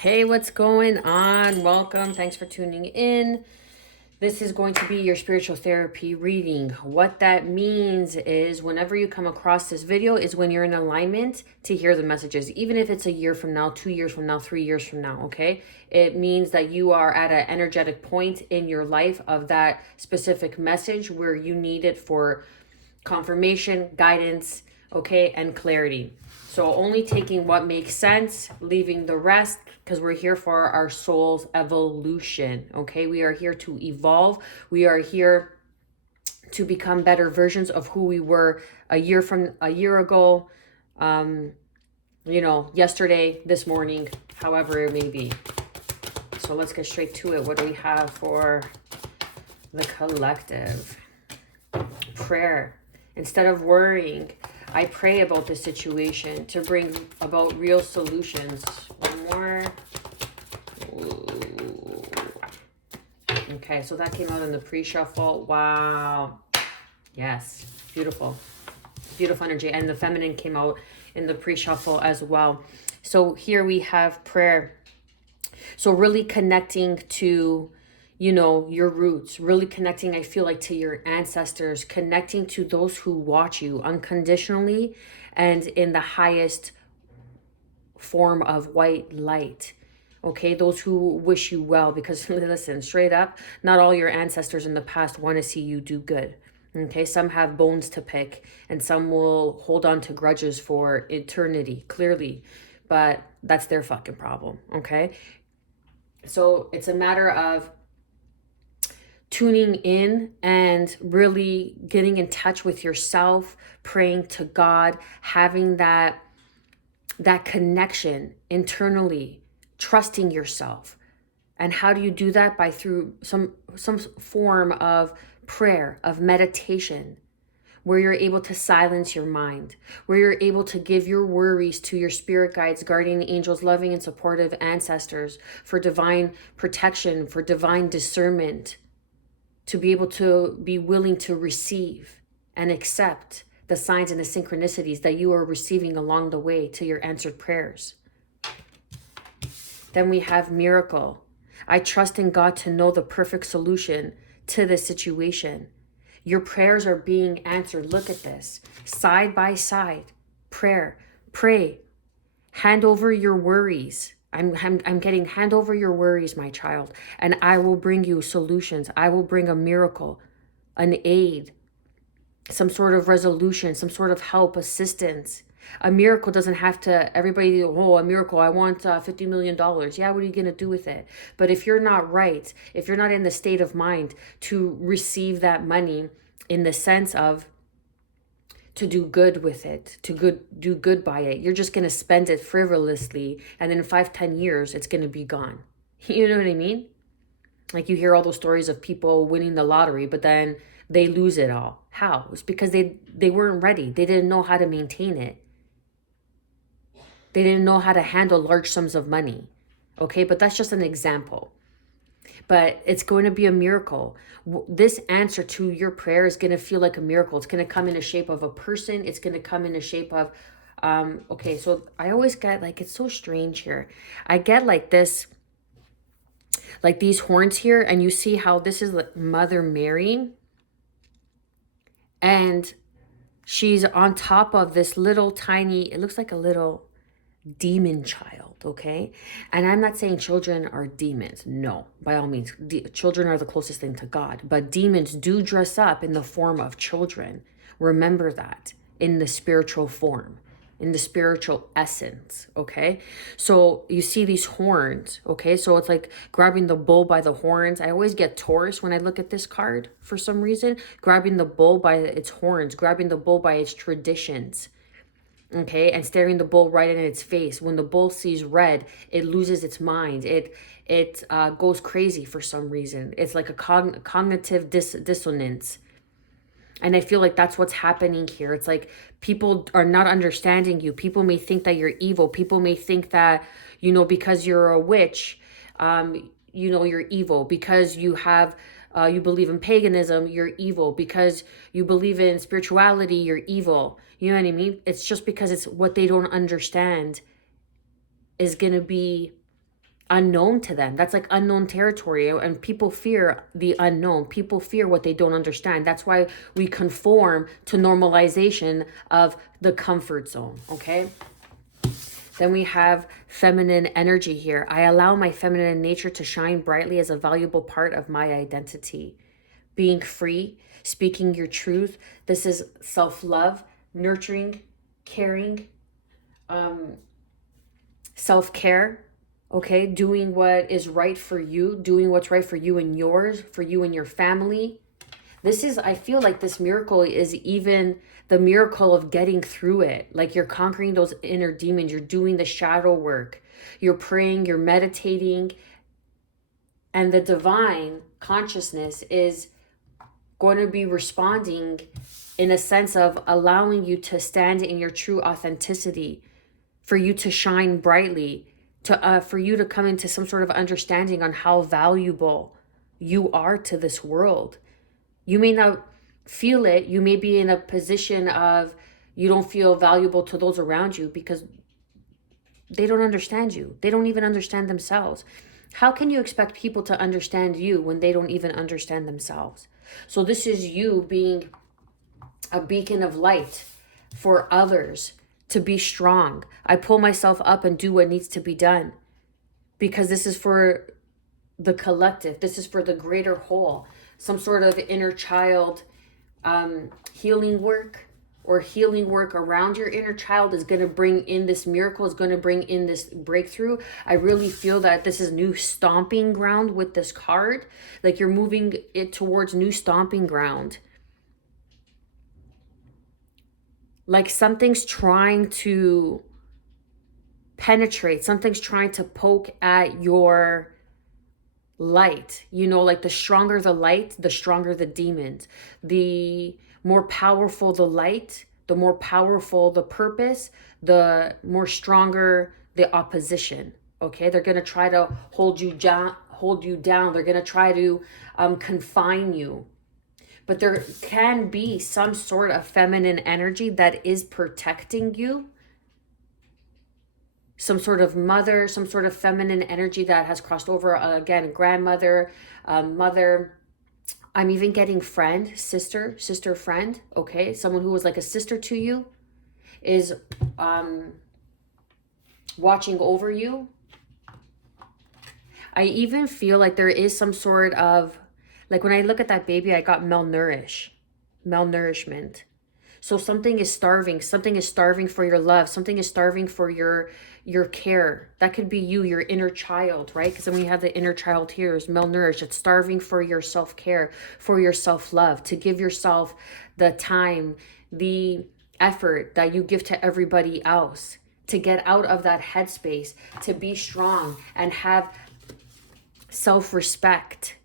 Hey, what's going on? Welcome. Thanks for tuning in. This is going to be your spiritual therapy reading. What that means is whenever you come across this video is when you're in alignment to hear the messages, even if it's a year from now, 2 years from now, 3 years from now, okay? It means that you are at an energetic point in your life of that specific message where you need it for confirmation, guidance, okay, and clarity. So only taking what makes sense, leaving the rest, because we're here for our soul's evolution, okay? We are here to evolve. We are here to become better versions of who we were a year ago, yesterday, this morning, however it may be. So let's get straight to it. What do we have for the collective? Prayer. Instead of worrying, I pray about the situation to bring about real solutions. One more. Ooh. Okay, so that came out in the pre-shuffle. Wow. Yes, beautiful. Beautiful energy. And the feminine came out in the pre-shuffle as well. So here we have prayer. So really connecting to your roots, really connecting, I feel like, to your ancestors, connecting to those who watch you unconditionally and in the highest form of white light. Okay, those who wish you well, because listen, straight up, not all your ancestors in the past want to see you do good. Okay, some have bones to pick and some will hold on to grudges for eternity, clearly, but that's their fucking problem. Okay, so it's a matter of tuning in and really getting in touch with yourself, praying to God, having that connection internally, trusting yourself. And how do you do that? By through some form of prayer, of meditation, where you're able to silence your mind, where you're able to give your worries to your spirit guides, guardian angels, loving and supportive ancestors for divine protection, for divine discernment, to be able to be willing to receive and accept the signs and the synchronicities that you are receiving along the way to your answered prayers. Then we have miracle. I trust in God to know the perfect solution to this situation. Your prayers are being answered. Look at this. Side by side. Prayer. Pray. Hand over your worries. I'm getting hand over your worries, my child, and I will bring you solutions. I will bring a miracle, an aid, some sort of resolution, some sort of help, assistance. A miracle doesn't have to, everybody, oh, a miracle, I want $50 million. Yeah, what are you going to do with it? But if you're not right, if you're not in the state of mind to receive that money in the sense of to do good with it, do good by it, you're just going to spend it frivolously, and in 5-10 years it's going to be gone. You know what I mean? Like, you hear all those stories of people winning the lottery, but then they lose it all. How? It's because they weren't ready. They didn't know how to maintain it. They didn't know how to handle large sums of money. Okay, but that's just an example. But it's going to be a miracle. This answer to your prayer is going to feel like a miracle. It's going to come in the shape of a person. It's going to come in the shape of, okay, so I always get, like, it's so strange here. I get like this, like these horns here, and you see how this is like Mother Mary, and she's on top of this little tiny, it looks like a little demon child, okay? And I'm not saying children are demons. No, by all means, children are the closest thing to God, but demons do dress up in the form of children. Remember that, in the spiritual form, in the spiritual essence, okay? So you see these horns, okay? So it's like grabbing the bull by the horns. I always get Taurus when I look at this card for some reason. Grabbing the bull by its horns, grabbing the bull by its traditions, okay, and staring the bull right in its face. When the bull sees red, it loses its mind. It goes crazy for some reason. It's like a cognitive dissonance. And I feel like that's what's happening here. It's like people are not understanding you. People may think that you're evil. People may think that, because you're a witch, you're evil. Because you have, you believe in paganism, you're evil. Because you believe in spirituality, you're evil. You know what I mean? It's just because it's what they don't understand is going to be unknown to them. That's like unknown territory. And people fear the unknown. People fear what they don't understand. That's why we conform to normalization of the comfort zone. Okay. Then we have feminine energy here. I allow my feminine nature to shine brightly as a valuable part of my identity. Being free, speaking your truth. This is self-love, nurturing, caring, self-care. Okay, doing what is right for you, doing what's right for you and yours, for you and your family. This is, I feel like this miracle is even the miracle of getting through it. Like you're conquering those inner demons, you're doing the shadow work, you're praying, you're meditating, and the divine consciousness is going to be responding in a sense of allowing you to stand in your true authenticity, for you to shine brightly, to for you to come into some sort of understanding on how valuable you are to this world. You may not feel it. You may be in a position of you don't feel valuable to those around you because they don't understand you. They don't even understand themselves. How can you expect people to understand you when they don't even understand themselves? So this is you being a beacon of light for others to be strong. I pull myself up and do what needs to be done because this is for the collective. This is for the greater whole. Some sort of inner child healing work, or healing work around your inner child is going to bring in this miracle, is going to bring in this breakthrough. I really feel that this is new stomping ground with this card. Like you're moving it towards new stomping ground. Like something's trying to penetrate, something's trying to poke at your light. You know, like the stronger the light, the stronger the demons. The more powerful the light, the more powerful the purpose, the more stronger the opposition. Okay, they're going to try to hold you down. They're going to try to confine you. But there can be some sort of feminine energy that is protecting you. Some sort of mother, some sort of feminine energy that has crossed over, again, grandmother, mother. I'm even getting friend, sister, friend. Okay, someone who was like a sister to you is watching over you. I even feel like there is some sort of, like when I look at that baby, I got malnourishment. So something is starving for your love. Something is starving for your care. That could be you, your inner child, right? Because when you have the inner child here is malnourished. It's starving for your self-care, for your self-love, to give yourself the time, the effort that you give to everybody else, to get out of that headspace, to be strong and have self-respect.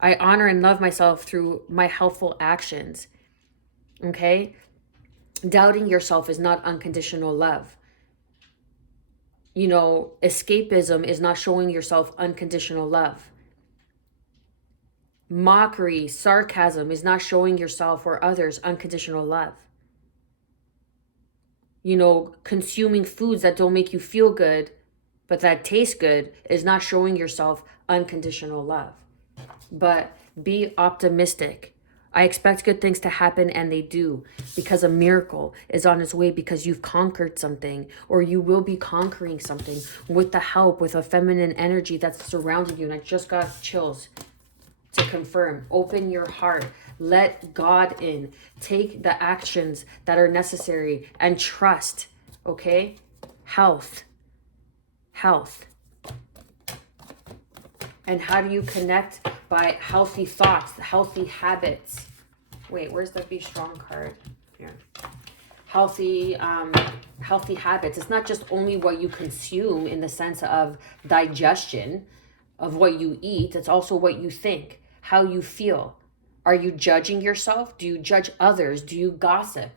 I honor and love myself through my helpful actions. Okay? Doubting yourself is not unconditional love. You know, escapism is not showing yourself unconditional love. Mockery, sarcasm is not showing yourself or others unconditional love. You know, consuming foods that don't make you feel good, but that taste good, is not showing yourself unconditional love. But be optimistic. I expect good things to happen, and they do, because a miracle is on its way, because you've conquered something, or you will be conquering something with the help, with a feminine energy that's surrounding you. And I just got chills to confirm. Open your heart. Let God in. Take the actions that are necessary and trust. Okay? Health. And how do you connect? By healthy thoughts, healthy habits. Wait, where's the Be Strong card? Here. Healthy habits. It's not just only what you consume in the sense of digestion of what you eat. It's also what you think, how you feel. Are you judging yourself? Do you judge others? Do you gossip?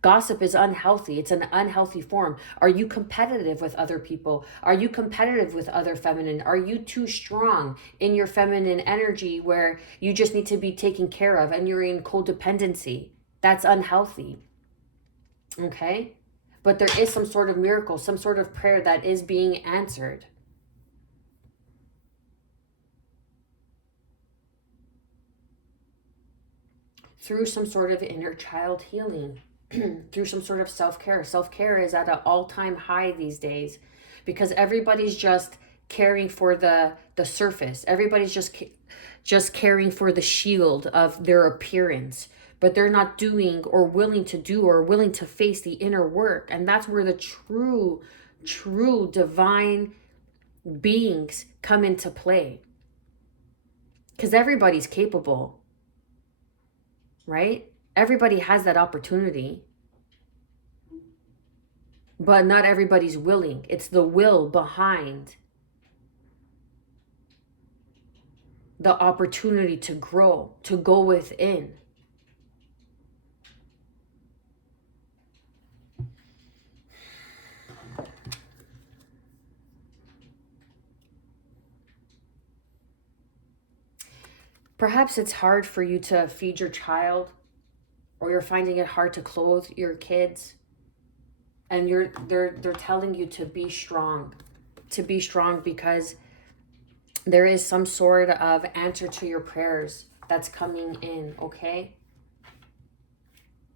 Gossip is unhealthy. It's an unhealthy form. Are you competitive with other people? Are you competitive with other feminine? Are you too strong in your feminine energy where you just need to be taken care of and you're in codependency? That's unhealthy. Okay? But there is some sort of miracle, some sort of prayer that is being answered. through some sort of inner child healing, through some sort of self-care. Self-care is at an all-time high these days because everybody's just caring for the surface. Everybody's just caring for the shield of their appearance, but they're not doing or willing to do or willing to face the inner work. And that's where the true divine beings come into play. Because everybody's capable, right? Everybody has that opportunity, but not everybody's willing. It's the will behind the opportunity to grow, to go within. Perhaps it's hard for you to feed your child, or you're finding it hard to clothe your kids, and they're telling you to be strong because there is some sort of answer to your prayers that's coming in, okay?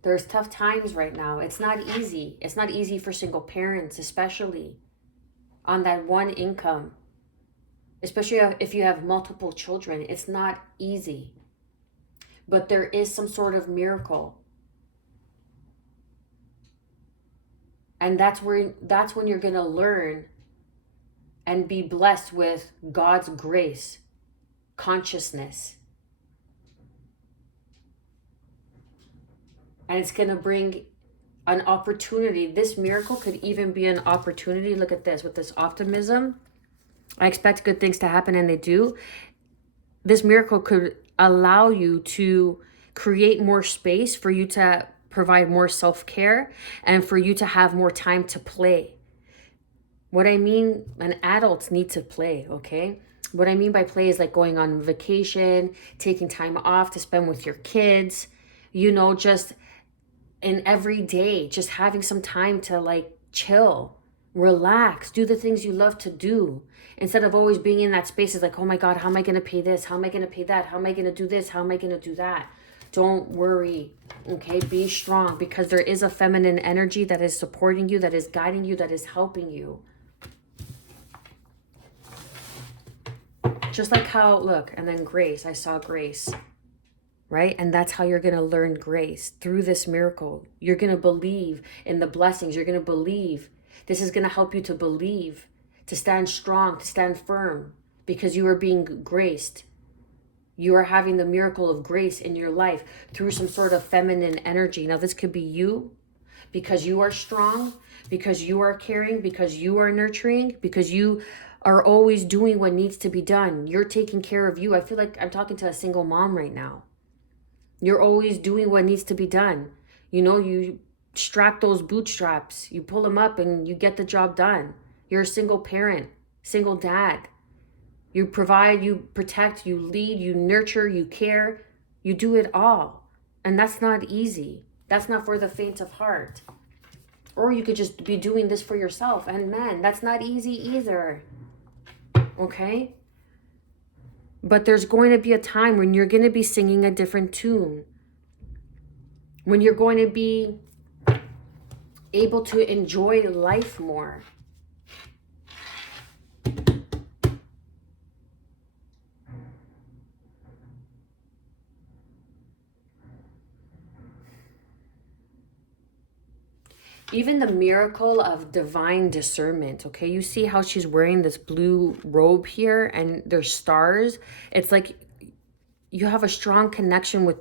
There's tough times right now. It's not easy. It's not easy for single parents, especially on that one income. Especially if you have multiple children, it's not easy. But there is some sort of miracle. And that's when you're going to learn and be blessed with God's grace, consciousness. And it's going to bring an opportunity. This miracle could even be an opportunity. Look at this, with this optimism. I expect good things to happen, and they do. This miracle could allow you to create more space for you to provide more self-care and for you to have more time to play. What I mean, and adults need to play, okay? What I mean by play is like going on vacation, taking time off to spend with your kids, just in every day, just having some time to like chill, relax, do the things you love to do. Instead of always being in that space, it's like, oh my God, how am I going to pay this? How am I going to pay that? How am I going to do this? How am I going to do that? Don't worry, okay? Be strong, because there is a feminine energy that is supporting you, that is guiding you, that is helping you. Just like how, look, and then grace, I saw grace, right? And that's how you're going to learn grace, through this miracle. You're going to believe in the blessings. You're going to believe. This is going to help you to believe, to stand strong, to stand firm, because you are being graced. You are having the miracle of grace in your life through some sort of feminine energy. Now, this could be you, because you are strong, because you are caring, because you are nurturing, because you are always doing what needs to be done. You're taking care of you. I feel like I'm talking to a single mom right now. You're always doing what needs to be done. You strap those bootstraps, you pull them up, and you get the job done. You're a single parent, single dad. You provide, you protect, you lead, you nurture, you care. You do it all. And that's not easy. That's not for the faint of heart. Or you could just be doing this for yourself. And man, that's not easy either. Okay? But there's going to be a time when you're going to be singing a different tune. When you're going to be able to enjoy life more. Even the miracle of divine discernment, okay? You see how she's wearing this blue robe here and there's stars? It's like you have a strong connection with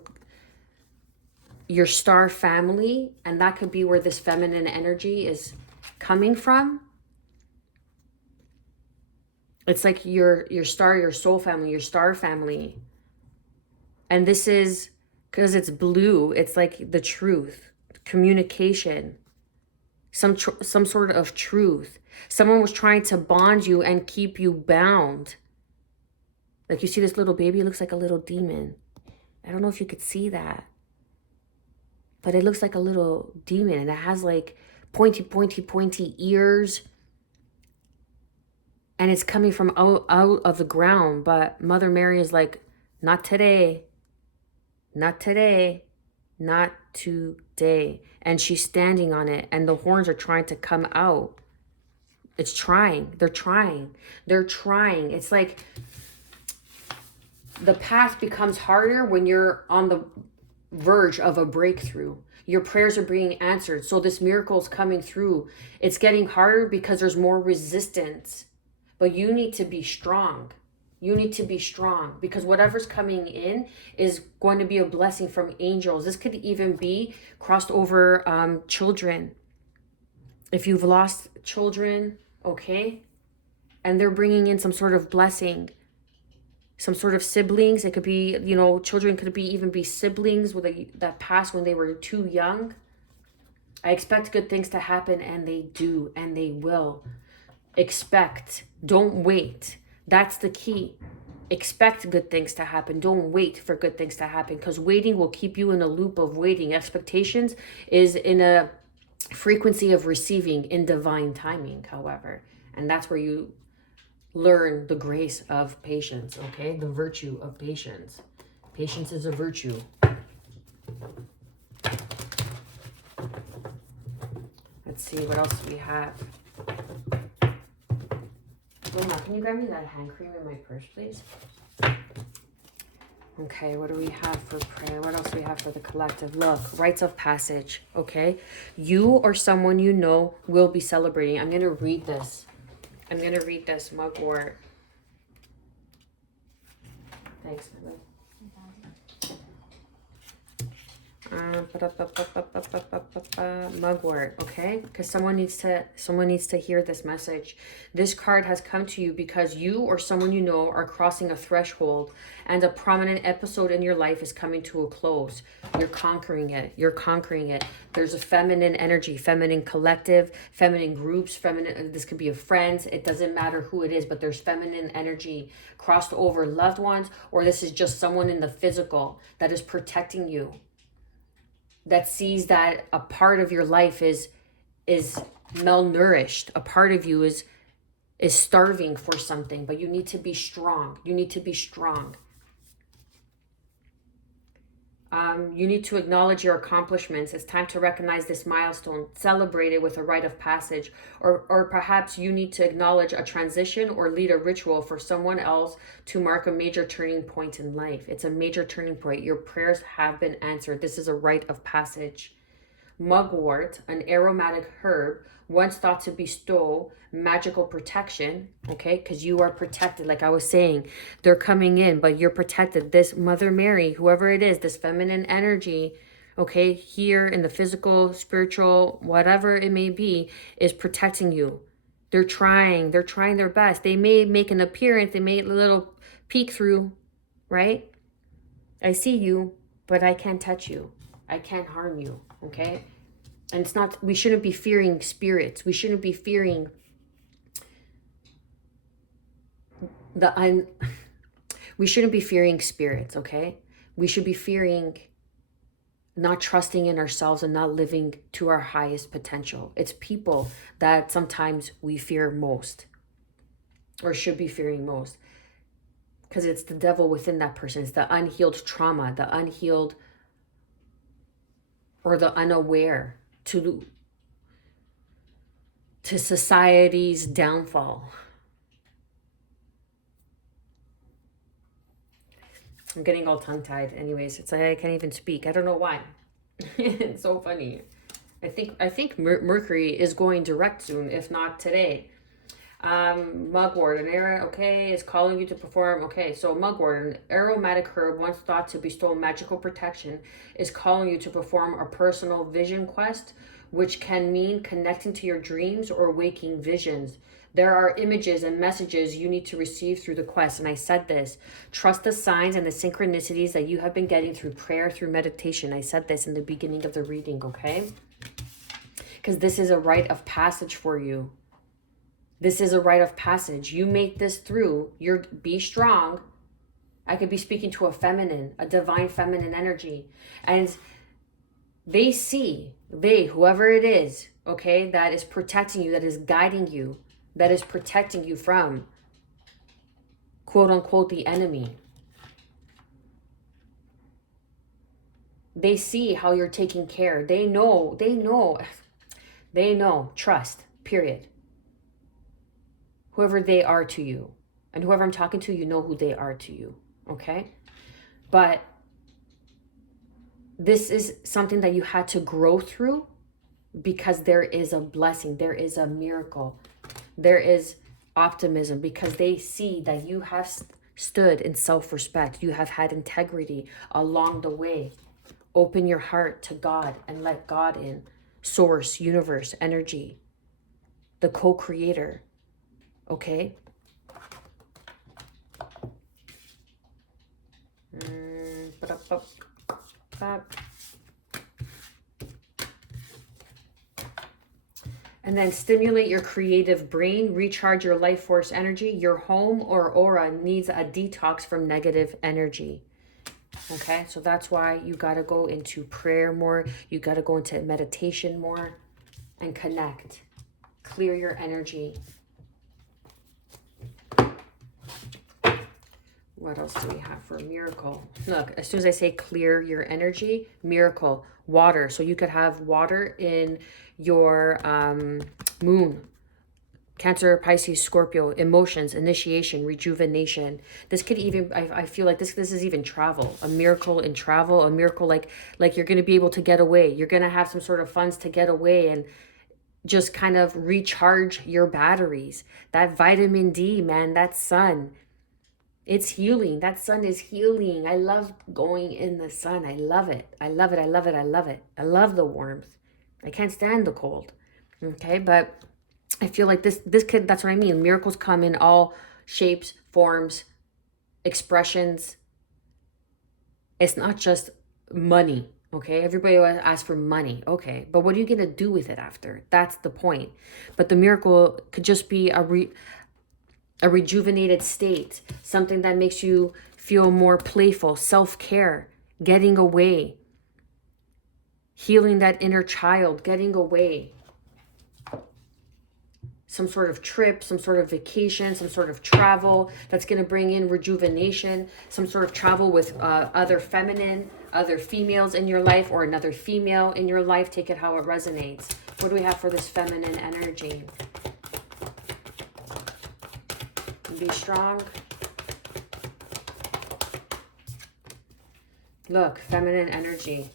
your star family, and that could be where this feminine energy is coming from. It's like your star, your soul family, your star family. And this is, because it's blue, it's like the truth, communication. Some sort of truth. Someone was trying to bond you and keep you bound. Like you see this little baby, it looks like a little demon. I don't know if you could see that. But it looks like a little demon, and it has like pointy ears. And it's coming from out of the ground. But Mother Mary is like, not today. Not today. Not today. And she's standing on it, and the horns are trying to come out. It's trying. They're trying. They're trying. It's like the path becomes harder when you're on the verge of a breakthrough. Your prayers are being answered. So this miracle is coming through. It's getting harder because there's more resistance. But you need to be strong. You need to be strong, because whatever's coming in is going to be a blessing from angels. This could even be crossed over children. If you've lost children, okay, and they're bringing in some sort of blessing, some sort of siblings. It could be, children could even be siblings that passed when they were too young. I expect good things to happen, and they do, and they will. Expect. Don't wait. That's the key. Expect good things to happen. Don't wait for good things to happen, because waiting will keep you in a loop of waiting. Expectations is in a frequency of receiving in divine timing, however. And that's where you learn the grace of patience, okay? The virtue of patience. Patience is a virtue. Let's see, what else do we have? Wilma, can you grab me that hand cream in my purse, please? Okay, what do we have for prayer? What else do we have for the collective? Look, rites of passage, okay? You or someone you know will be celebrating. I'm going to read this. Mugwort. Thanks, my love. Mugwort, okay? Because someone needs to hear this message. This card has come to you because you or someone you know are crossing a threshold, and a prominent episode in your life is coming to a close. You're conquering it. There's a feminine energy, feminine collective, feminine groups, feminine. This could be a friend. It doesn't matter who it is, but there's feminine energy crossed over loved ones, or this is just someone in the physical that is protecting you, that sees that a part of your life is malnourished. A part of you is starving for something, but you need to be strong. You need to acknowledge your accomplishments. It's time to recognize this milestone, celebrate it with a rite of passage, or perhaps you need to acknowledge a transition or lead a ritual for someone else to mark a major turning point in life. It's a major turning point. Your prayers have been answered. This is a rite of passage. Mugwort, an aromatic herb, once thought to bestow magical protection, okay, because you are protected. Like I was saying, they're coming in, but you're protected. This Mother Mary, whoever it is, this feminine energy, okay, here in the physical, spiritual, whatever it may be, is protecting you. They're trying their best. They may make an appearance, they may a little peek through, right? I see you, but I can't touch you. I can't harm you, okay? And it's not, we shouldn't be fearing spirits. We shouldn't be fearing we shouldn't be fearing spirits, okay? We should be fearing not trusting in ourselves and not living to our highest potential. It's people that sometimes we fear most, or should be fearing most, because it's the devil within that person. It's the unhealed trauma, the unhealed or the unaware to society's downfall. I'm getting all tongue-tied. Anyways, it's like I can't even speak. I don't know why. It's so funny. I think Mercury is going direct soon, if not today. Mugwort, an arrow, okay, is calling you to perform. Okay, so mugwort, an aromatic herb once thought to bestow magical protection, is calling you to perform a personal vision quest, which can mean connecting to your dreams or waking visions. There are images and messages you need to receive through the quest. And I said this, trust the signs and the synchronicities that you have been getting through prayer, through meditation. I said this in the beginning of the reading, okay? Because this is a rite of passage for you. This is a rite of passage. You make this through. Be strong. I could be speaking to a divine feminine energy. And whoever it is, okay, that is protecting you, that is guiding you, that is protecting you from, quote unquote, the enemy. They see how you're taking care. They know, trust, period. Whoever they are to you. And whoever I'm talking to, you know who they are to you. Okay? But this is something that you had to grow through, because there is a blessing. There is a miracle. There is optimism, because they see that you have stood in self-respect. You have had integrity along the way. Open your heart to God and let God in. Source, universe, energy, the co-creator. Okay? And then stimulate your creative brain, recharge your life force energy. Your home or aura needs a detox from negative energy. Okay, so that's why you got to go into prayer more. You got to go into meditation more and connect. Clear your energy. What else do we have for miracle? Look, as soon as I say clear your energy, miracle, water. So you could have water in your moon. Cancer, Pisces, Scorpio, emotions, initiation, rejuvenation. This could even, I feel like this is even travel. A miracle in travel, a miracle like you're going to be able to get away. You're going to have some sort of funds to get away and just kind of recharge your batteries. That vitamin D, man, that sun. It's healing. That sun is healing. I love going in the sun. I love it. I love it. I love it. I love it. I love the warmth. I can't stand the cold. Okay, but I feel like this could, that's what I mean. Miracles come in all shapes, forms, expressions. It's not just money. Okay, everybody asks for money. Okay, but what are you going to do with it after? That's the point. But the miracle could just be a rejuvenated state, something that makes you feel more playful, self-care, getting away, healing that inner child, getting away. Some sort of trip, some sort of vacation, some sort of travel that's going to bring in rejuvenation, some sort of travel with other females in your life, or another female in your life. Take it how it resonates. What do we have for this feminine energy? Be strong. Look, feminine energy.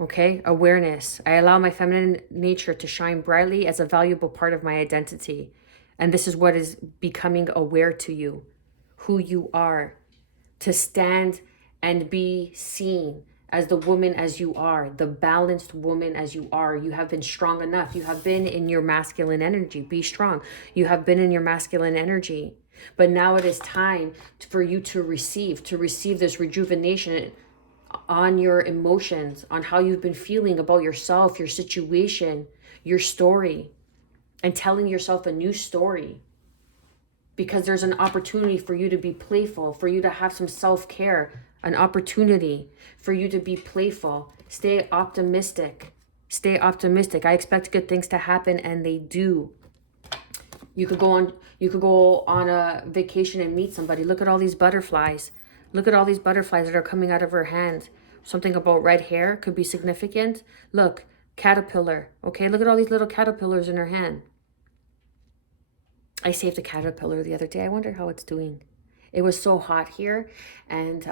Okay, awareness. I allow my feminine nature to shine brightly as a valuable part of my identity. And this is what is becoming aware to you, who you are, to stand and be seen as the woman as you are, the balanced woman as you are. You have been strong enough. You have been in your masculine energy. Be strong. You have been in your masculine energy. But now it is time for you to receive this rejuvenation on your emotions, on how you've been feeling about yourself, your situation, your story, and telling yourself a new story. Because there's an opportunity for you to be playful, for you to have some self-care, an opportunity for you to be playful. Stay optimistic. Stay optimistic. I expect good things to happen, and they do. You could go on a vacation and meet somebody. Look at all these butterflies. Look at all these butterflies that are coming out of her hand. Something about red hair could be significant. Look, caterpillar. Okay, look at all these little caterpillars in her hand. I saved a caterpillar the other day. I wonder how it's doing. It was so hot here, and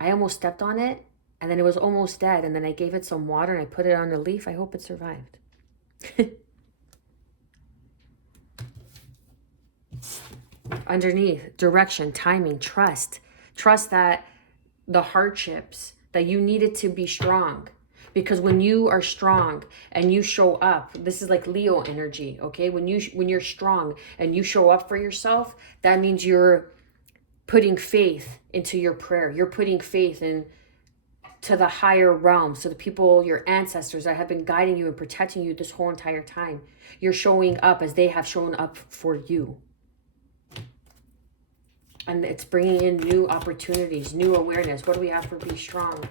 I almost stepped on it, and then it was almost dead, and then I gave it some water, and I put it on a leaf. I hope it survived. Underneath, direction, timing, trust. Trust that the hardships, that you needed to be strong. Because when you are strong and you show up, this is like Leo energy, okay? When you're strong and you show up for yourself, that means you're putting faith into your prayer. You're putting faith in to the higher realms, to the people, your ancestors that have been guiding you and protecting you this whole entire time. You're showing up as they have shown up for you. And it's bringing in new opportunities, new awareness. What do we have for be strong?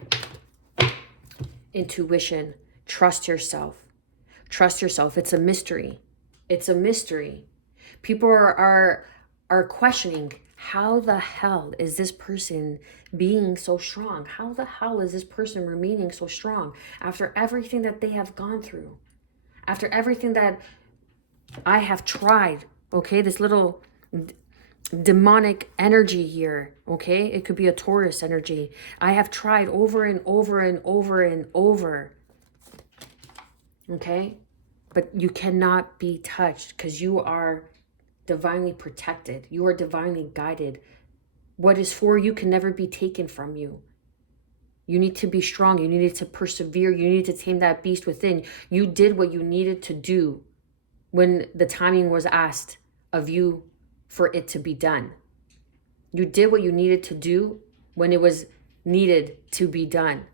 Intuition. Trust yourself. Trust yourself. It's a mystery. It's a mystery. People are questioning, how the hell is this person being so strong? How the hell is this person remaining so strong after everything that they have gone through? After everything that I have tried, okay? This little demonic energy here, okay? It could be a Taurus energy. I have tried over and over and over and over, okay? But you cannot be touched because you are divinely protected. You are divinely guided. What is for you can never be taken from you. You need to be strong. You needed to persevere. You need to tame that beast within. You did what you needed to do when the timing was asked of you for it to be done. You did what you needed to do when it was needed to be done.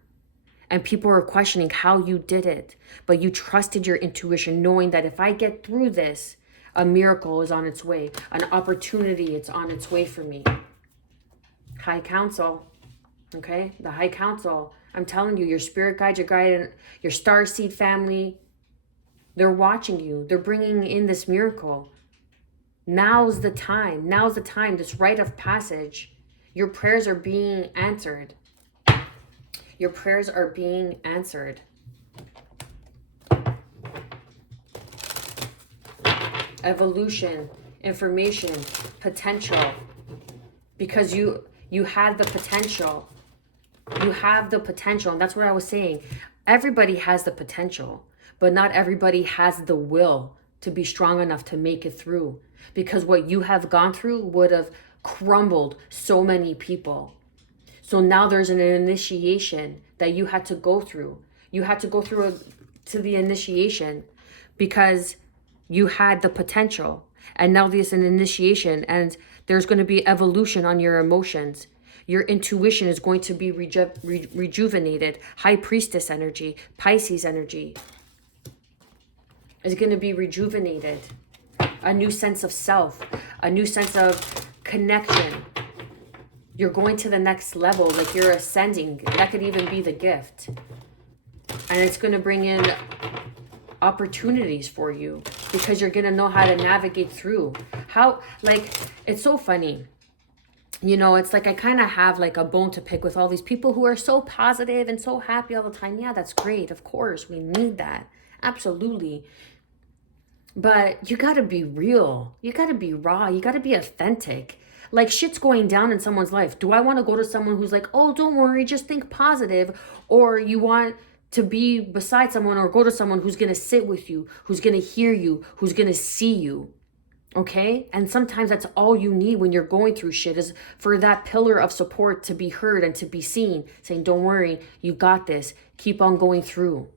And people are questioning how you did it. But you trusted your intuition, knowing that if I get through this, a miracle is on its way. An opportunity, it's on its way for me. High Council, okay? The High Council. I'm telling you, your spirit guide, your guide, your starseed family, they're watching you. They're bringing in this miracle. Now's the time. Now's the time. This rite of passage. Your prayers are being answered. Your prayers are being answered. Evolution, information, potential. Because you had the potential. You have the potential. And that's what I was saying. Everybody has the potential, but not everybody has the will to be strong enough to make it through. Because what you have gone through would have crumbled so many people. So now there's an initiation that you had to go through. You had to go through to the initiation because you had the potential. And now there's an initiation and there's going to be evolution on your emotions. Your intuition is going to be rejuvenated. High Priestess energy, Pisces energy is going to be rejuvenated. A new sense of self, a new sense of connection. You're going to the next level, like you're ascending. That could even be the gift. And it's going to bring in opportunities for you because you're going to know how to navigate through. How, like, it's so funny. You know, it's like I kind of have like a bone to pick with all these people who are so positive and so happy all the time. Yeah, that's great. Of course, we need that. Absolutely. But you got to be real. You got to be raw. You got to be authentic. Like shit's going down in someone's life. Do I want to go to someone who's like, oh, don't worry, just think positive? Or you want to be beside someone or go to someone who's going to sit with you, who's going to hear you, who's going to see you? Okay? And sometimes that's all you need when you're going through shit is for that pillar of support to be heard and to be seen. Saying, don't worry, you got this. Keep on going through.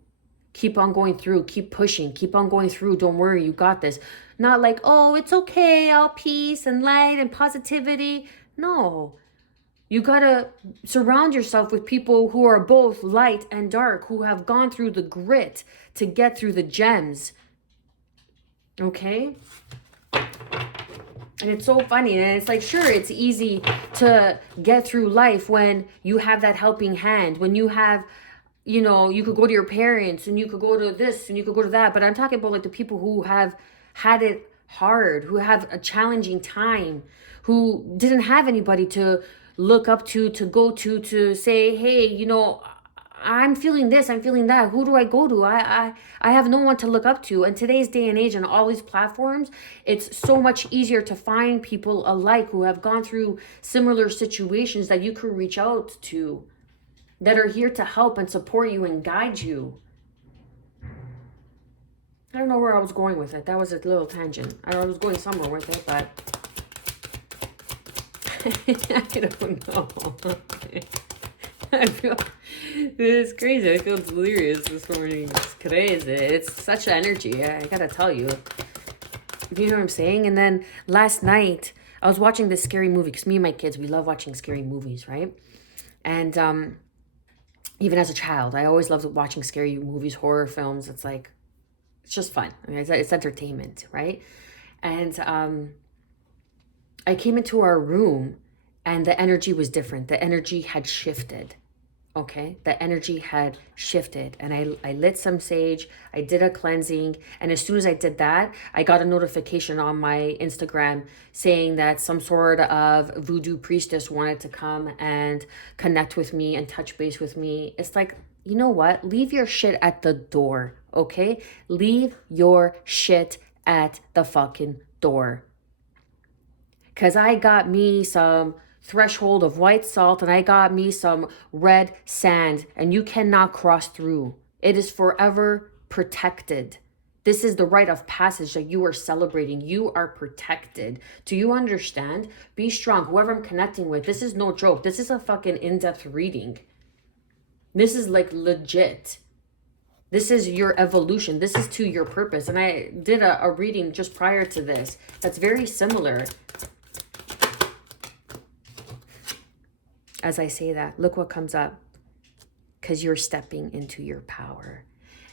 Keep on going through. Keep pushing. Keep on going through. Don't worry, you got this. Not like, oh, it's okay, all peace and light and positivity. No. You gotta surround yourself with people who are both light and dark, who have gone through the grit to get through the gems. Okay? And it's so funny. And it's like, sure, it's easy to get through life when you have that helping hand, when you have, you know, you could go to your parents and you could go to this and you could go to that. But I'm talking about like the people who have had it hard, who have a challenging time, who didn't have anybody to look up to go to say, hey, you know, I'm feeling this, I'm feeling that. Who do I go to? I have no one to look up to. In today's day and age and all these platforms, it's so much easier to find people alike who have gone through similar situations that you could reach out to, that are here to help and support you and guide you. I don't know where I was going with it. That was a little tangent. I was going somewhere with it, but I don't know. I feel it's crazy. I feel delirious this morning. It's crazy. It's such energy. I gotta tell you. You know what I'm saying? And then last night I was watching this scary movie because me and my kids, we love watching scary movies, right? And even as a child, I always loved watching scary movies, horror films. It's like, it's just fun. I mean, it's entertainment, right? And I came into our room and the energy was different. The energy had shifted. Okay, the energy had shifted, and I lit some sage. I did a cleansing, and as soon as I did that, I got a notification on my Instagram saying that some sort of voodoo priestess wanted to come and connect with me and touch base with me. It's like, you know what? Leave your shit at the door, okay? Leave your shit at the fucking door. Because I got me some threshold of white salt and I got me some red sand, and you cannot cross through. It is forever protected. This is the rite of passage that you are celebrating. You are protected. Do you understand? Be strong. Whoever I'm connecting with, this is no joke. This is a fucking in-depth reading. This is like legit. This is your evolution. This is to your purpose. And I did a reading just prior to this that's very similar. As I say that, look what comes up. Because you're stepping into your power.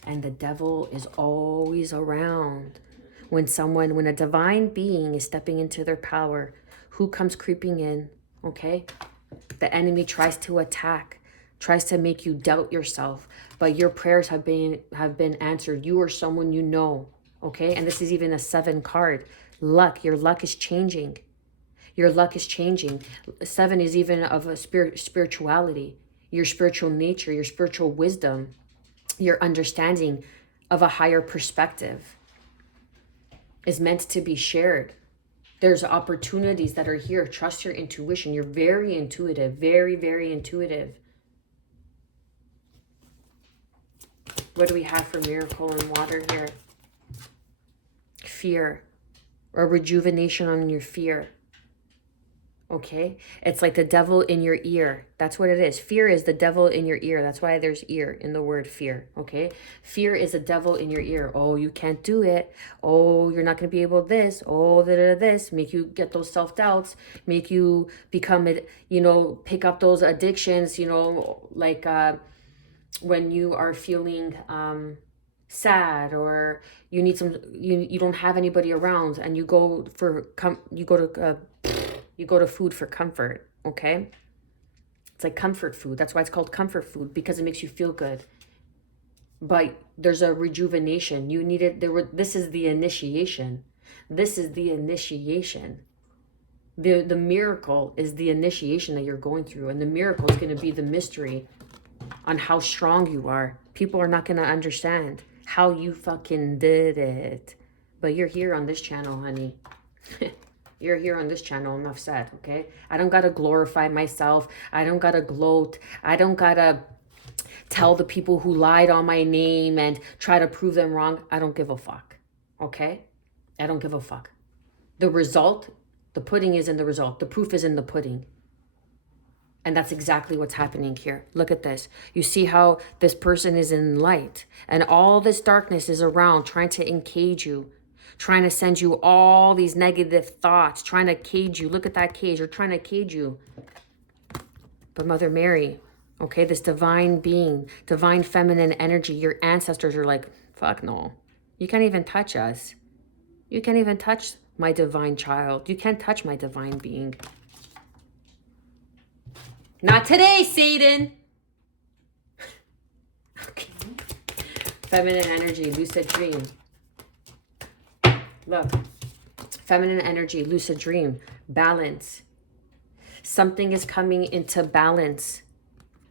And the devil is always around. When a divine being is stepping into their power, who comes creeping in? Okay? The enemy tries to attack, tries to make you doubt yourself. But your prayers have been answered. You are someone you know. Okay? And this is even a 7 card. Luck. Your luck is changing. Your luck is changing. 7 is even of a spirituality, your spiritual nature, your spiritual wisdom, your understanding of a higher perspective is meant to be shared. There's opportunities that are here. Trust your intuition. You're very intuitive, very, very intuitive. What do we have for miracle and water here? Fear, or rejuvenation on your fear. Okay, it's like the devil in your ear. That's what it is. Fear is the devil in your ear. That's why there's ear in the word fear. Okay, fear is a devil in your ear. Oh, you can't do it. Oh, you're not going to be able to this. Oh, this. Make you get those self-doubts. Make you become, pick up those addictions, like when you are feeling sad, or you need you don't have anybody around, and you go to food for comfort. Okay, it's like comfort food. That's why it's called comfort food, because it makes you feel good. But there's a rejuvenation. You need it. This is the initiation. This is the initiation. The miracle is the initiation that you're going through, and the miracle is going to be the mystery on how strong you are. People are not going to understand how you fucking did it, but you're here on this channel, honey. You're here on this channel, enough said, okay? I don't gotta glorify myself. I don't gotta gloat. I don't gotta tell the people who lied on my name and try to prove them wrong. I don't give a fuck, okay? I don't give a fuck. The result, the pudding is in the result. The proof is in the pudding. And that's exactly what's happening here. Look at this. You see how this person is in light, and all this darkness is around trying to encage you, trying to send you all these negative thoughts, trying to cage you. Look at that cage. They're trying to cage you. But Mother Mary, okay, this divine being, divine feminine energy, your ancestors are like, fuck no. You can't even touch us. You can't even touch my divine child. You can't touch my divine being. Not today, Satan. Okay. Feminine energy, lucid dream. Look, feminine energy, lucid dream, balance. Something is coming into balance.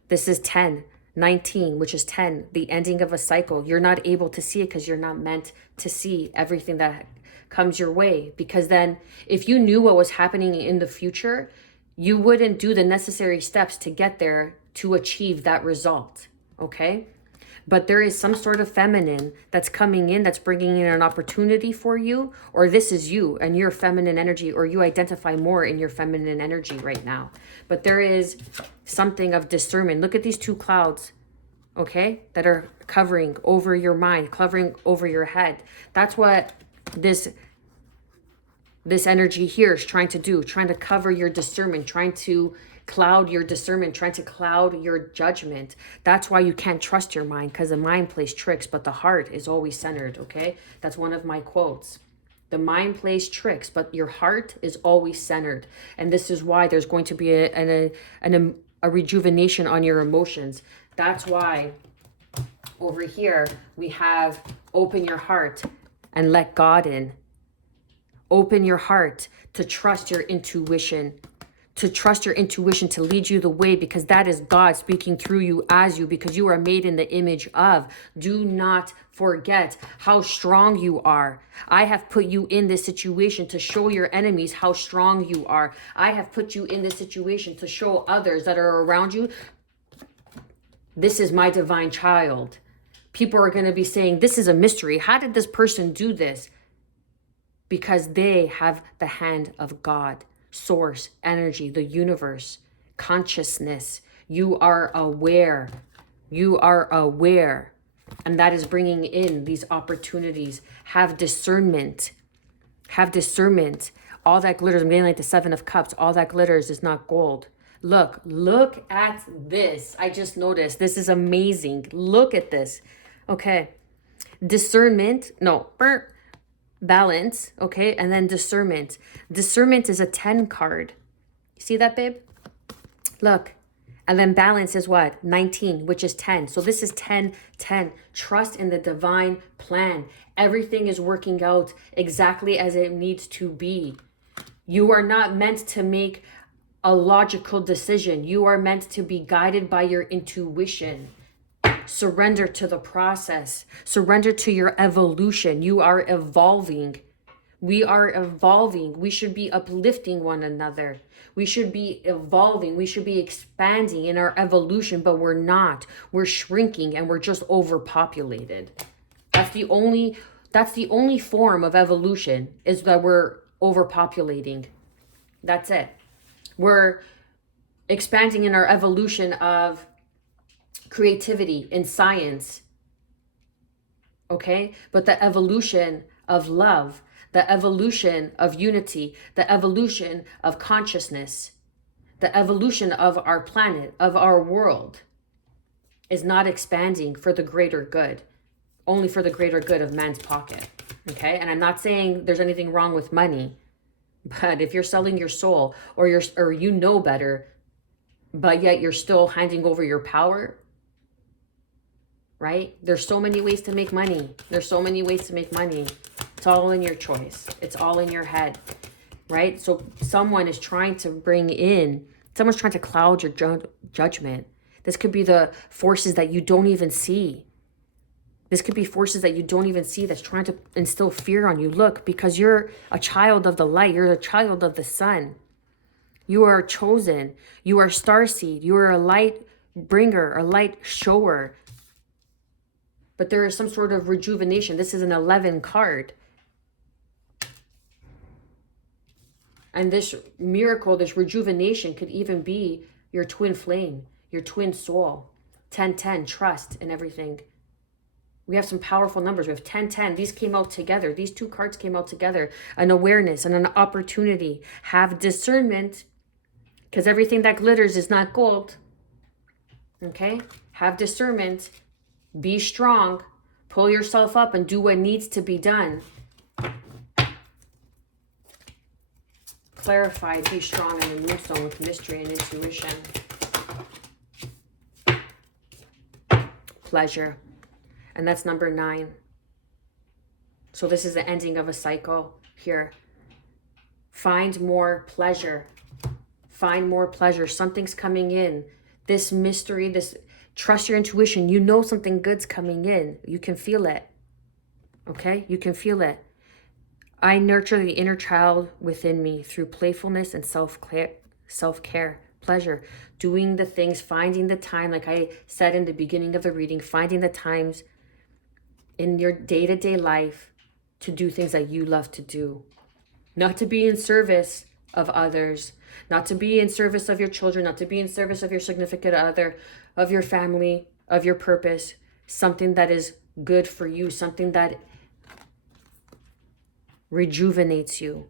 This is 10, 19, which is 10, the ending of a cycle. You're not able to see it because you're not meant to see everything that comes your way. Because then if you knew what was happening in the future, you wouldn't do the necessary steps to get there to achieve that result, okay? But there is some sort of feminine that's coming in, that's bringing in an opportunity for you, or this is you and your feminine energy, or you identify more in your feminine energy right now. But there is something of discernment. Look at these 2 clouds, okay, that are covering over your mind, covering over your head. That's what this energy here is trying to do, trying to cover your discernment, trying to cloud your discernment, trying to cloud your judgment. That's why you can't trust your mind, because the mind plays tricks, but the heart is always centered, okay? That's one of my quotes. The mind plays tricks, but your heart is always centered. And this is why there's going to be a rejuvenation on your emotions. That's why over here we have open your heart and let God in. Open your heart to trust your intuition, to trust your intuition to lead you the way, because that is God speaking through you as you, because you are made in the image of. Do not forget how strong you are. I have put you in this situation to show your enemies how strong you are. I have put you in this situation to show others that are around you, this is my divine child. People are going to be saying, this is a mystery. How did this person do this? Because they have the hand of God, source, energy, the universe, consciousness. You are aware. You are aware. And that is bringing in these opportunities. Have discernment. Have discernment. All that glitters, I'm getting like the 7 of Cups. All that glitters is not gold. Look at this. I just noticed. This is amazing. Look at this. Okay. Discernment. No. Balance. Okay. And then discernment. Discernment is a 10 card. You see that, babe? Look. And then balance is what? 19, which is 10. So this is 10, 10. Trust in the divine plan. Everything is working out exactly as it needs to be. You are not meant to make a logical decision. You are meant to be guided by your intuition. Surrender to the process. Surrender to your evolution. You are evolving. We are evolving. We should be uplifting one another. We should be evolving. We should be expanding in our evolution, but we're not. We're shrinking and we're just overpopulated. That's the only form of evolution, is that we're overpopulating. That's it. We're expanding in our evolution of creativity and science. Okay? But the evolution of love, the evolution of unity, the evolution of consciousness, the evolution of our planet, of our world, is not expanding for the greater good, only for the greater good of man's pocket. Okay? And I'm not saying there's anything wrong with money. But if you're selling your soul, or you know better, but yet you're still handing over your power, right? There's so many ways to make money. There's so many ways to make money. It's all in your choice. It's all in your head, right? So someone's trying to cloud your judgment. This could be the forces that you don't even see. This could be forces that you don't even see that's trying to instill fear on you. Look, because you're a child of the light. You're a child of the sun. You are chosen. You are starseed. You are a light bringer, a light shower. But there is some sort of rejuvenation. This is an 11 card. And this miracle, this rejuvenation could even be your twin flame, your twin soul. 10-10, trust in everything. We have some powerful numbers. We have 10-10. These came out together. These two cards came out together. An awareness and an opportunity. Have discernment, because everything that glitters is not gold. Okay? Have discernment. Be strong. Pull yourself up and do what needs to be done. Clarify. Be strong in the moonstone with mystery and intuition. Pleasure. And that's number 9. So this is the ending of a cycle here. Find more pleasure. Find more pleasure. Something's coming in. This mystery, trust your intuition. You know something good's coming in. You can feel it. Okay? You can feel it. I nurture the inner child within me through playfulness and self-care. Pleasure. Doing the things, finding the time, like I said in the beginning of the reading, finding the times in your day-to-day life to do things that you love to do. Not to be in service of others, not to be in service of your children, not to be in service of your significant other, of your family, of your purpose. Something that is good for you, something that rejuvenates you.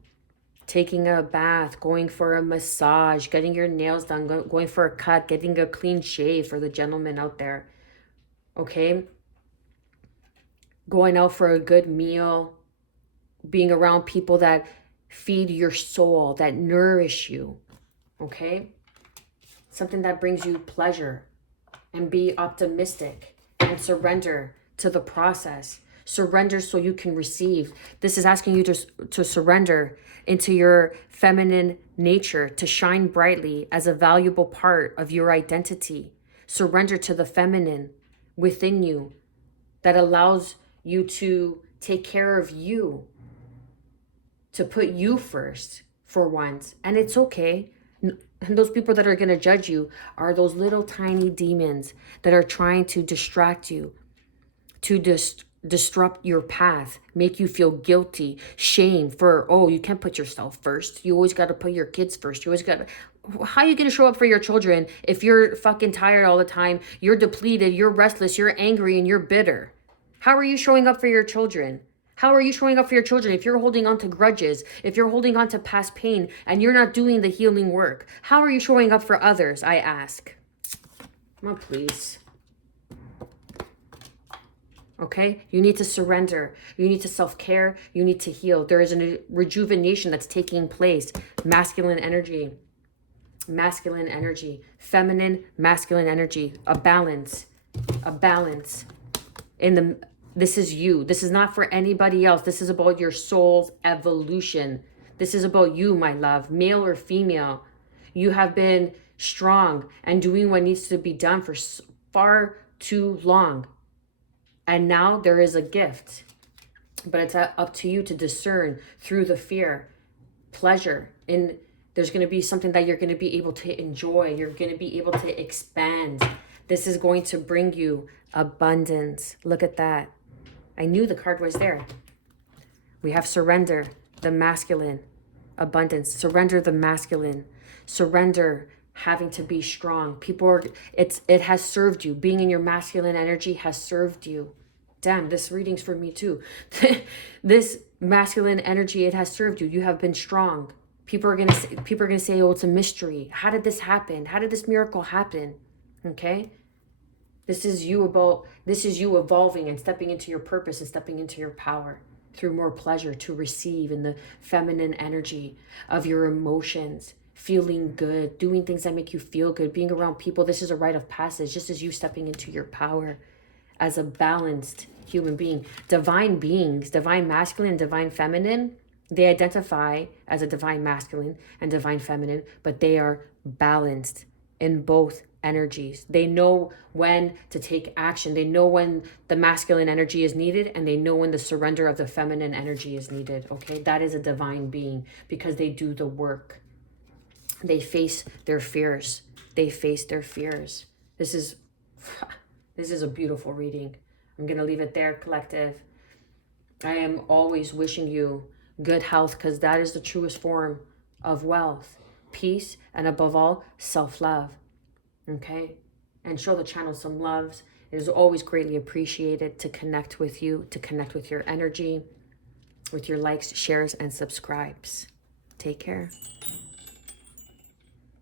Taking a bath, going for a massage, getting your nails done, going for a cut, getting a clean shave for the gentlemen out there. Okay? Going out for a good meal, being around people that feed your soul, that nourish you, okay? something that brings you pleasure, and be optimistic and surrender to the process. Surrender so you can receive. This is asking you to surrender into your feminine nature, to shine brightly as a valuable part of your identity. Surrender to the feminine within you that allows you to take care of you, to put you first for once. And it's okay. And those people that are going to judge you are those little tiny demons that are trying to distract you, to disrupt your path, make you feel guilty, shame for, oh, you can't put yourself first. You always got to put your kids first. You always got to. How are you going to show up for your children if you're fucking tired all the time, you're depleted, you're restless, you're angry, and you're bitter? How are you showing up for your children? How are you showing up for your children if you're holding on to grudges, if you're holding on to past pain, and you're not doing the healing work? How are you showing up for others, I ask? Come on, please. Okay? You need to surrender. You need to self-care. You need to heal. There is a rejuvenation that's taking place. Masculine energy, feminine, masculine energy, a balance. This is you. This is not for anybody else. This is about your soul's evolution. This is about you, my love, male or female. You have been strong and doing what needs to be done for far too long. And now there is a gift, but it's up to you to discern through the fear, pleasure. And there's going to be something that you're going to be able to enjoy. You're going to be able to expand. This is going to bring you abundance. Look at that. I knew the card was there. We have surrender, the masculine, abundance. Surrender the masculine. Surrender having to be strong. It has served you. Being in your masculine energy has served you. Damn, this reading's for me too. This masculine energy, it has served you. You have been strong. People are gonna say, oh, it's a mystery. How did this happen? How did this miracle happen? Okay? This is you evolving and stepping into your purpose and stepping into your power through more pleasure to receive in the feminine energy of your emotions, feeling good, doing things that make you feel good, being around people. This is a rite of passage, just as you stepping into your power as a balanced human being. Divine beings, divine masculine and divine feminine, they identify as a divine masculine and divine feminine, but they are balanced in both energies. They know when to take action. They know when the masculine energy is needed, and they know when the surrender of the feminine energy is needed. Okay, that is a divine being because they do the work. They face their fears. This is a beautiful reading. I'm gonna leave it there, collective. I am always wishing you good health, because that is the truest form of wealth, peace, and above all, self-love. Okay? And show the channel some loves. It is always greatly appreciated to connect with you, to connect with your energy, with your likes, shares, and subscribes. Take care.